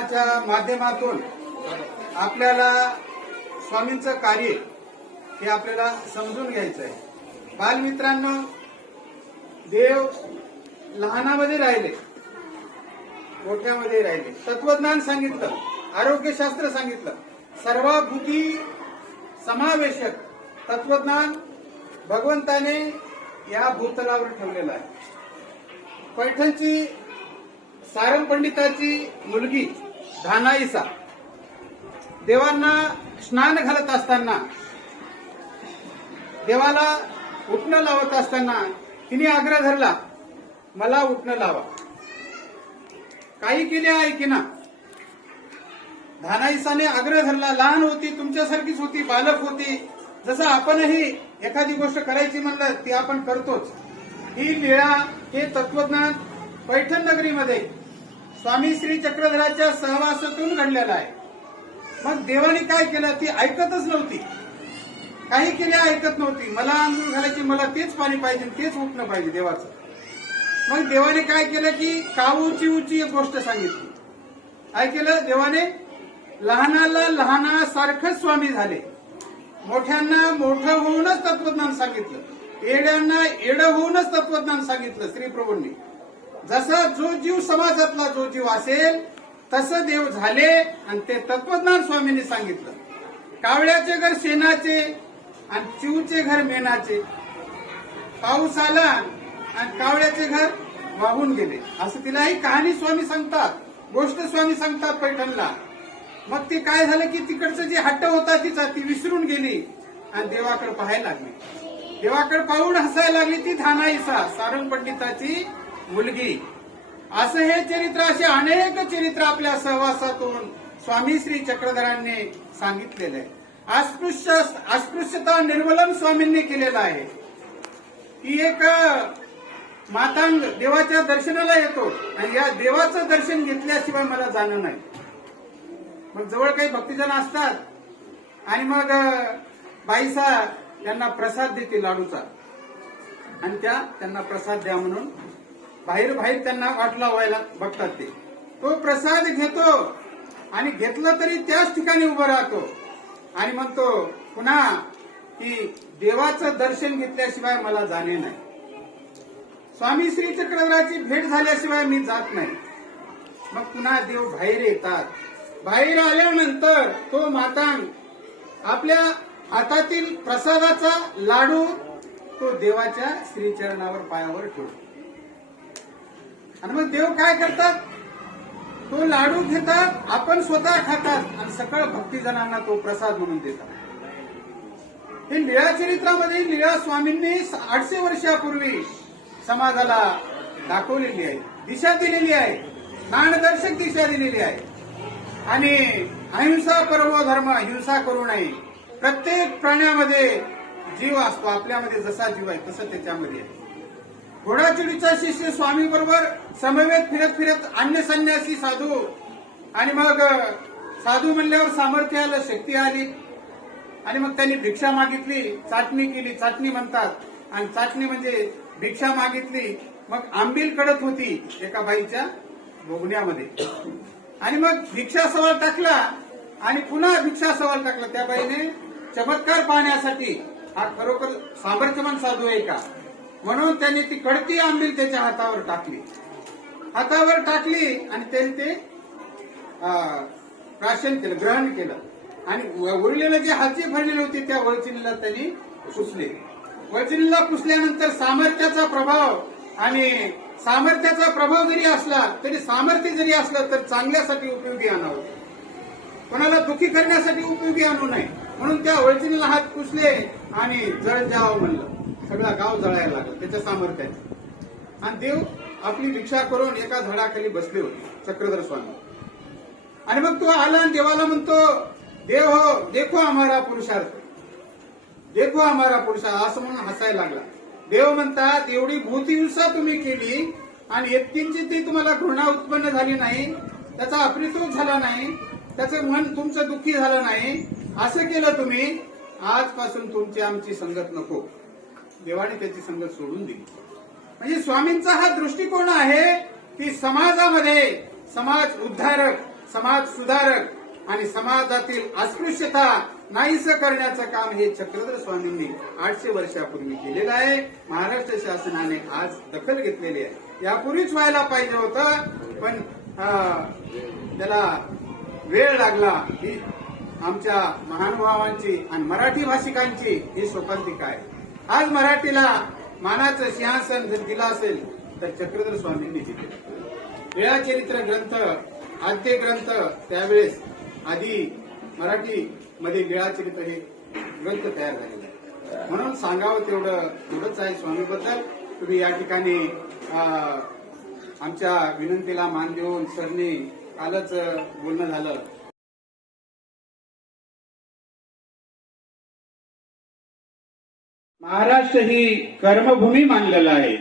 प्रवचनाच्या माध्यमातून आपल्याला स्वामींचं कार्य हे आपल्याला समजून घ्यायचं आहे बालमित्रांनो देव लहानामध्ये राहिले मोठ्यामध्ये राहिले. तत्वज्ञान सांगितलं आरोग्यशास्त्र सांगितलं. सर्वाभूती समावेशक तत्वज्ञान भगवंताने या भूतलावर ठेवलेलं आहे. पैठणची सारंग पंडिताची मुलगी धानाईसा देवांना स्नान घालत असताना देवाला उठणं लावत असताना तिने आग्रह धरला मला उठणं लावा. काही केले आहे की ना. धानाईसाने आग्रह धरला लहान होती तुमच्यासारखीच होती बालक होती. जसं आपणही एखादी गोष्ट करायची म्हणलं ती आपण करतोच. ही लीळा हे तत्वज्ञान पैठण नगरीमध्ये स्वामी श्री चक्रधराच्या सहवासातून घडलेला आहे. मग देवाने काय केलं ती ऐकतच नव्हती. काही केल्या ऐकत नव्हती. मला आंघोळ घालायची मला तेच पाणी पाहिजे तेच उठणं पाहिजे देवाचं. मग देवाने काय केलं की काऊची उची एक गोष्ट सांगितली. काय केलं? देवाने लहानाला लहानासारखंच स्वामी झाले. मोठ्यांना मोठं होऊनच तत्वज्ञान सांगितलं. येड्यांना येडं होऊनच तत्वज्ञान सांगितलं श्रीप्रभूंनी जसा जो जीव समाजातला जो जीव असेल तसं देव झाले आणि ते तत्वज्ञान स्वामींनी सांगितलं. कावळ्याचे घर शेणाचे आणि चिवचे घर मेनाचे पाऊस आला आणि कावळ्याचे घर वाहून गेले. असं तिला ही कहाणी स्वामी सांगतात गोष्ट स्वामी सांगतात पैठणला. मग ते काय झालं की तिकडचं जे हट्ट होता तिचा ती विसरून गेली आणि देवाकडे पाहायला लागली. देवाकडे पाहून हसायला लागली ती धानाईसा सारंग पंडिताची मुलगी. असं हे चरित्र असे अनेक चरित्र आपल्या सहवासातून स्वामी श्री चक्रधरांनी सांगितलेलं आहे. अस्पृश्य अस्पृश्यता निर्मलन स्वामींनी केलेलं आहे. की एक मातांग देवाच्या दर्शनाला येतो आणि या देवाचं दर्शन घेतल्याशिवाय मला जाणं नाही. मग जवळ काही भक्तिजन असतात आणि मग बाईसा त्यांना प्रसाद देते लाडूचा. आणि त्या त्यांना प्रसाद द्या म्हणून बाहेर बाहेर त्यांना वाट लावायला बघतात ते. तो प्रसाद घेतो आणि घेतलं तरी त्याच ठिकाणी उभं राहतो. आणि म्हणतो पुन्हा की देवाचं दर्शन घेतल्याशिवाय मला जाणे नाही. स्वामी श्री चक्रधराची भेट झाल्याशिवाय मी जात नाही. मग पुन्हा देव बाहेर येतात. बाहेर आल्यानंतर तो मातांग आपल्या हातातील प्रसादाचा लाडू तो देवाच्या श्रीचरणावर पायावर ठेवतो. आणि मग देव काय करतात? तो लाडू घेतात आपण स्वतः खातात आणि सकळ भक्तिजनांना तो प्रसाद म्हणून देतात. हे निळा चरित्रामध्ये निळा स्वामींनी आठशे वर्षापूर्वी समाजाला दाखवलेली आहे दिशा दिलेली आहे मार्गदर्शक दिशा दिलेली आहे. आणि अहिंसा परमो धर्म हिंसा करू नये. प्रत्येक प्राण्यामध्ये जीव असतो आपल्यामध्ये जसा जीव आहे तसं त्याच्यामध्ये आहे. घोडाचिडीचा शिष्य स्वामी बरोबर समवेत फिरत फिरत अन्य संन्यासी साधू आणि मग साधू म्हणल्यावर सामर्थ्य आलं शक्ती आली. आणि मग त्यांनी भिक्षा मागितली चाटणी केली चाटणी म्हणतात. आणि चाटणी म्हणजे भिक्षा मागितली मग आंबील कडत होती एका बाईच्या बोगण्यामध्ये आणि मग भिक्षा सवाल टाकला आणि पुन्हा भिक्षा सवाल टाकला. त्या बाईने चमत्कार पाहण्यासाठी हा खरोखर सामर्थ्यवान साधू आहे का? म्हणून त्यांनी ती कडती आंबील त्याच्या हातावर टाकली. हातावर टाकली आणि त्यांनी ते प्राशन केलं ग्रहण केलं. आणि उरलेलं जे हाती भरलेले होते त्या वळचिनीला त्यांनी पुसले. वळचिनीला पुसल्यानंतर सामर्थ्याचा प्रभाव आणि सामर्थ्याचा प्रभाव जरी असला तरी सामर्थ्य जरी असलं तर चांगल्यासाठी उपयोगी आणावं. कोणाला दुखी करण्यासाठी उपयोगी आणू नये. म्हणून त्या वळचिनीला हात पुसले आणि जळ जावं म्हणलं. सगळा गाव जळायला लागला त्याच्या सामर्थ्याने आणि देव आपली भिक्षा करून एका झाडाखाली बसले होते चक्रधर स्वामी. आणि मग तो आला आणि देवाला म्हणतो देव हो देखो आम्हाला पुरुषार्थ. देखो आम्हाला पुरुषार्थ. असं म्हणून हसायला लागला. देव म्हणतात एवढी भूतिहिंसा तुम्ही केली आणि एकटींची ती तुम्हाला घृणा उत्पन्न झाली नाही त्याचा अप्रितोष झाला नाही त्याचं मन तुमचं दुःखी झालं नाही असं केलं तुम्ही आजपासून तुमची आमची संगत नको. देवाने त्याची संगत सोडून दिली. म्हणजे स्वामींचा हा दृष्टिकोन आहे की समाजामध्ये समाज उद्धारक समाज सुधारक आणि समाजातील अस्पृश्यता नाहीस करण्याचं काम हे चक्रधर स्वामींनी आठशे वर्षापूर्वी केलेलं आहे. महाराष्ट्र शासनाने आज दखल घेतलेली आहे. यापूर्वीच व्हायला पाहिजे होतं पण त्याला वेळ लागला. ही आमच्या महानुभावांची आणि मराठी भाषिकांची ही सोपांतिका आहे आज मराठीला मानाचं सिंहासन जर दिलं असेल तर चक्रधर स्वामींनी दिले वेळाचरित्र ग्रंथ आद्य ग्रंथ त्यावेळेस आधी मराठी मध्ये लीळाचरित्र हे ग्रंथ तयार झाले म्हणून सांगावं तेवढं एवढंच आहे स्वामीबद्दल. तुम्ही या ठिकाणी अं, आमच्या विनंतीला मान देऊन सरने कालच बोलणं झालं. महाराष्ट्र ही कर्मभूमी मानलेला आहे.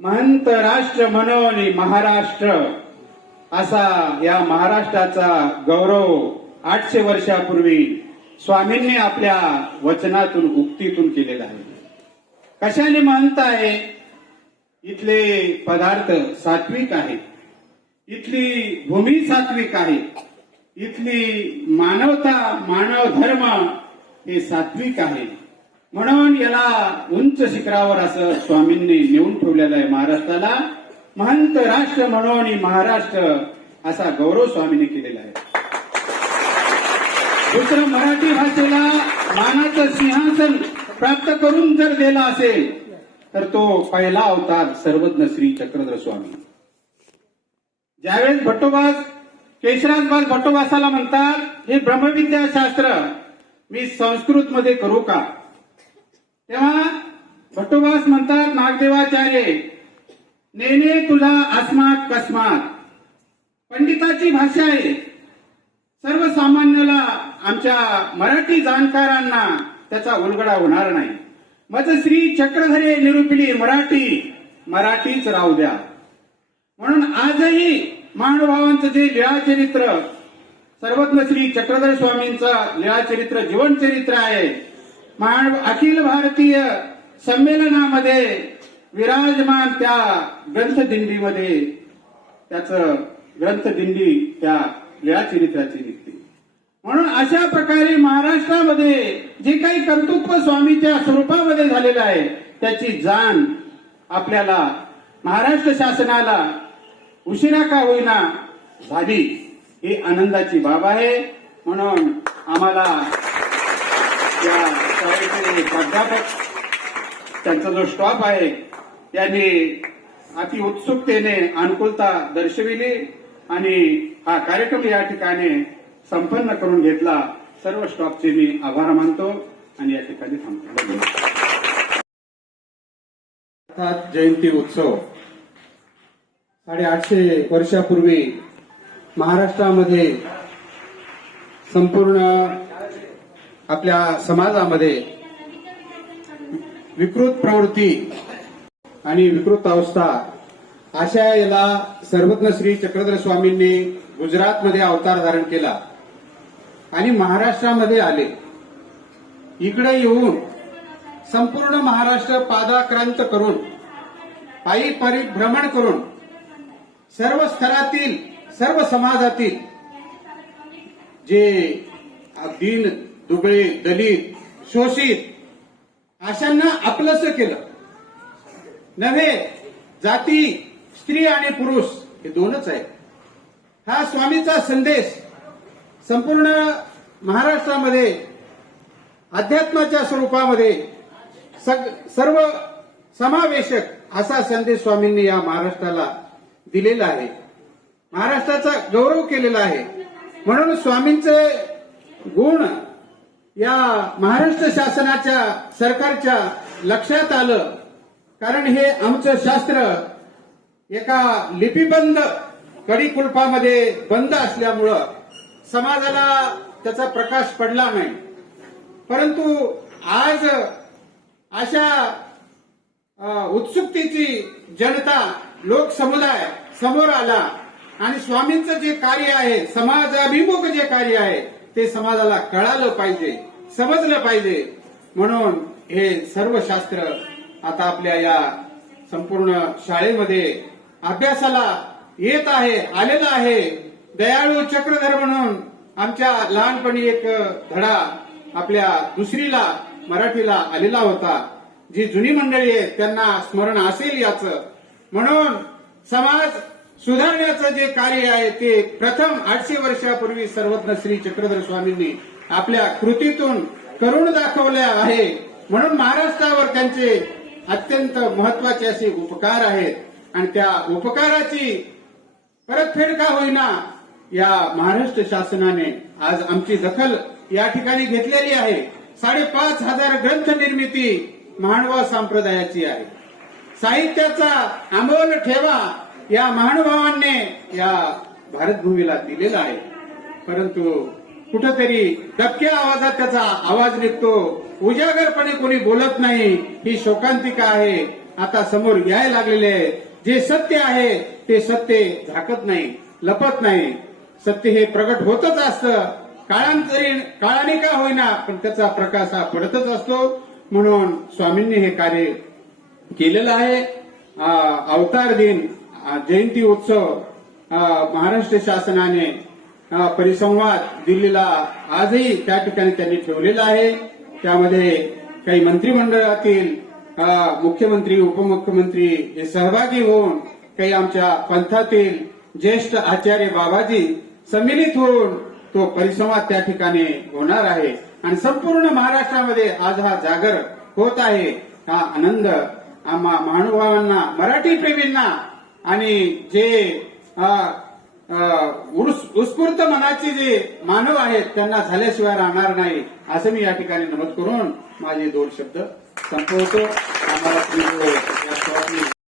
महंत राष्ट्र म्हणून महाराष्ट्र असा या महाराष्ट्राचा गौरव आठशे वर्षापूर्वी स्वामींनी आपल्या वचनातून उक्तीतून केलेला आहे. कशाने महंत आहे? इथले पदार्थ सात्विक आहेत. इथली भूमी सात्विक आहे. इथली मानवता मानव धर्म हे सात्विक आहे. म्हणून याला उंच शिखरावर असं स्वामींनी नेऊन ठेवलेलं आहे महाराष्ट्राला. महंत राष्ट्र म्हणून महाराष्ट्र असा गौरव स्वामींनी केलेला आहे. दुसरं मराठी भाषेला मानाचं सिंहासन प्राप्त करून जर दिला असेल तर तो पहिला अवतार सर्वज्ञ श्री चक्रधर स्वामी. ज्यावेळेस भट्टोबास केशराजबाज भट्टोबासाला म्हणतात हे ब्रह्मविद्याशास्त्र मी संस्कृत मध्ये करू का? तेव्हा भट्टोबास म्हणतात नागदेवाचार्य नेने तुला अस्मात कस्मात. पंडिताची भाषा आहे. सर्वसामान्याला आमच्या मराठी जाणकारांना त्याचा उलगडा होणार नाही. मज श्री चक्रधरे निरूपिली मराठी मराठीच राहू द्या. म्हणून आजही महानुभावांचं जे लिळाचरित्र सर्वज्ञ श्री चक्रधर स्वामींचं लिळाचरित्र जीवनचरित्र आहे अखिल भारतीय संमेलनामध्ये विराजमान त्या ग्रंथदिंडीमध्ये. त्याचं ग्रंथदिंडी त्या लिळाचरित्राची निघते. म्हणून अशा प्रकारे महाराष्ट्रामध्ये जे काही कर्तृत्व स्वामीच्या स्वरूपामध्ये झालेलं आहे त्याची जाण आपल्याला महाराष्ट्र शासनाला उशिरा का होईना झाली ही आनंदाची बाब आहे. म्हणून आम्हाला या शाळेचे प्राध्यापक. त्यांचा जो स्टॉप आहे त्यांनी अति उत्सुकतेने अनुकूलता दर्शविली आणि हा कार्यक्रम या ठिकाणी संपन्न करून घेतला. सर्व स्टॉपचे मी आभार मानतो आणि या ठिकाणी थांबतो. अर्थात जयंती उत्सव. साडेआठशे वर्षापूर्वी महाराष्ट्रामध्ये संपूर्ण आपल्या समाजामध्ये विकृत प्रवृत्ती आणि विकृत अवस्था अशा याला सर्वज्ञ श्री चक्रधर स्वामींनी गुजरातमध्ये अवतार धारण केला. आणि महाराष्ट्रामध्ये आले. इकडे येऊन संपूर्ण महाराष्ट्र पादाक्रांत करून पायी परिभ्रमण करून सर्व स्तरातील सर्व समाजातील जे दिन दुबळे दलित शोषित अशांना आपलंस केलं. नव्हे जाती स्त्री आणि पुरुष हे दोनच आहेत. हा स्वामीचा संदेश संपूर्ण महाराष्ट्रामध्ये अध्यात्माच्या स्वरूपामध्ये सग- सर्व समावेशक असा संदेश स्वामींनी या महाराष्ट्राला दिलेला आहे. महाराष्ट्राचा गौरव केलेला आहे. म्हणून स्वामींचे गुण या महाराष्ट्र शासनाच्या सरकारच्या लक्षात आलं. कारण हे आमचं शास्त्र एका लिपिबंद कडी कुलपामध्ये बंद असल्यामुळं समाजाला त्याचा प्रकाश पडला नाही. परंतु आज अशा उत्सुकतेची जनता लोकसमुदाय समोर आला आणि स्वामींचं जे कार्य आहे समाजाभिमुख जे कार्य आहे ते समाजाला कळालं पाहिजे समजलं पाहिजे. म्हणून हे सर्व शास्त्र आता आपल्या या संपूर्ण शाळेमध्ये अभ्यासाला येत आहे आलेलं आहे. दयाळू चक्रधर म्हणून आमच्या लहानपणी एक धडा आपल्या दुसरीला मराठीला आलेला होता. जी जुनी मंडळी आहेत त्यांना स्मरण असेल याचं. म्हणून समाज सुधारण्याचं जे कार्य आहे ते प्रथम आठशे वर्षापूर्वी सर्वज्ञ श्री चक्रधर स्वामींनी आपल्या कृतीतून करून दाखवले आहे. म्हणून महाराष्ट्रावर त्यांचे अत्यंत महत्त्वाचे असे उपकार आहेत. आणि त्या उपकाराची परतफेड का होईना या महाराष्ट्र शासनाने आज आमची दखल या ठिकाणी घेतलेली आहे. साडेपाच हजार ग्रंथ निर्मिती महानुभाव संप्रदायाची आहे. साहित्याचा अमोल ठेवा. या महानुभावांनी या भारतभूमीला दिलेला आहे. परंतु कुठंतरी दबक्या आवाजात त्याचा आवाज निघतो. उजागरपणे कोणी बोलत नाही. ही शोकांतिका आहे. आता समोर यायला लागलेले आहे. जे सत्य आहे ते सत्य झाकत नाही लपत नाही. सत्य हे प्रगट होतच असतं. काळांतरी काळाने का होईना पण त्याचा प्रकाश हा पडतच असतो. म्हणून स्वामींनी हे कार्य केलेलं आहे. अवतार दिन जयंती उत्सव महाराष्ट्र शासनाने परिसंवाद दिल्लीला आजही त्या ठिकाणी त्यांनी ठेवलेला आहे. त्यामध्ये काही मंत्रिमंडळातील मुख्यमंत्री उपमुख्यमंत्री हे सहभागी होऊन काही आमच्या पंथातील ज्येष्ठ आचार्य बाबाजी संमिलित होऊन तो परिसंवाद त्या ठिकाणी होणार आहे. आणि संपूर्ण महाराष्ट्रामध्ये आज हा जागर होत आहे. हा आनंद आम्हा महानुभावांना मराठी प्रेमींना आणि जे उत्स्फूर्त मनाचे जे मानव आहेत त्यांना झाल्याशिवाय राहणार नाही असं मी या ठिकाणी नमूद करून माझे दोन शब्द संपवतो. आम्हाला